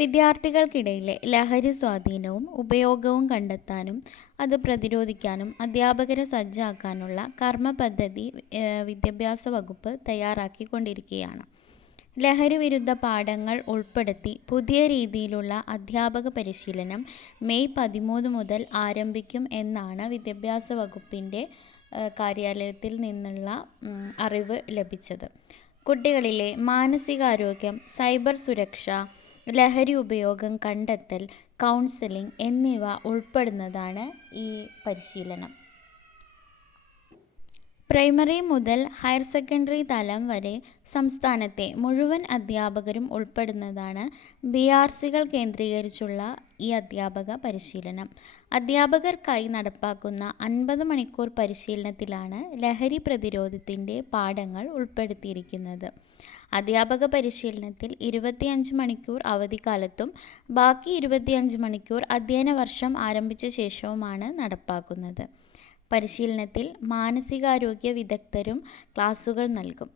വിദ്യാർത്ഥികൾക്കിടയിലെ ലഹരി സ്വാധീനവും ഉപയോഗവും കണ്ടെത്താനും അത് പ്രതിരോധിക്കാനും അധ്യാപകരെ സജ്ജാക്കാനുള്ള കർമ്മ പദ്ധതി വിദ്യാഭ്യാസ വകുപ്പ് തയ്യാറാക്കിക്കൊണ്ടിരിക്കുകയാണ്. ലഹരി വിരുദ്ധ പാഠങ്ങൾ ഉൾപ്പെടുത്തി പുതിയ രീതിയിലുള്ള അധ്യാപക പരിശീലനം മെയ് 13 മുതൽ ആരംഭിക്കും എന്നാണ് വിദ്യാഭ്യാസ വകുപ്പിൻ്റെ കാര്യാലയത്തിൽ നിന്നുള്ള അറിവ് ലഭിച്ചത്. കുട്ടികളിലെ മാനസികാരോഗ്യം, സൈബർ സുരക്ഷ, ലഹരി ഉപയോഗം കണ്ടെത്തൽ, കൗൺസിലിംഗ് എന്നിവ ഉൾപ്പെടുന്നതാണ് ഈ പരിശീലനം. പ്രൈമറി മുതൽ ഹയർ സെക്കൻഡറി തലം വരെ സംസ്ഥാനത്തെ മുഴുവൻ അധ്യാപകരും ഉൾപ്പെടുന്നതാണ് BRCകൾ കേന്ദ്രീകരിച്ചുള്ള ഈ അധ്യാപക പരിശീലനം. അധ്യാപകർക്കായി നടപ്പാക്കുന്ന 50 മണിക്കൂർ പരിശീലനത്തിലാണ് ലഹരി പ്രതിരോധത്തിൻ്റെ പാഠങ്ങൾ ഉൾപ്പെടുത്തിയിരിക്കുന്നത്. അധ്യാപക പരിശീലനത്തിൽ 25 മണിക്കൂർ അവധിക്കാലത്തും ബാക്കി 25 മണിക്കൂർ അധ്യയന വർഷം ആരംഭിച്ച ശേഷവുമാണ് നടപ്പാക്കുന്നത്. പരിശീലനത്തിൽ മാനസികാരോഗ്യ വിദഗ്ധരും ക്ലാസുകൾ നൽകും.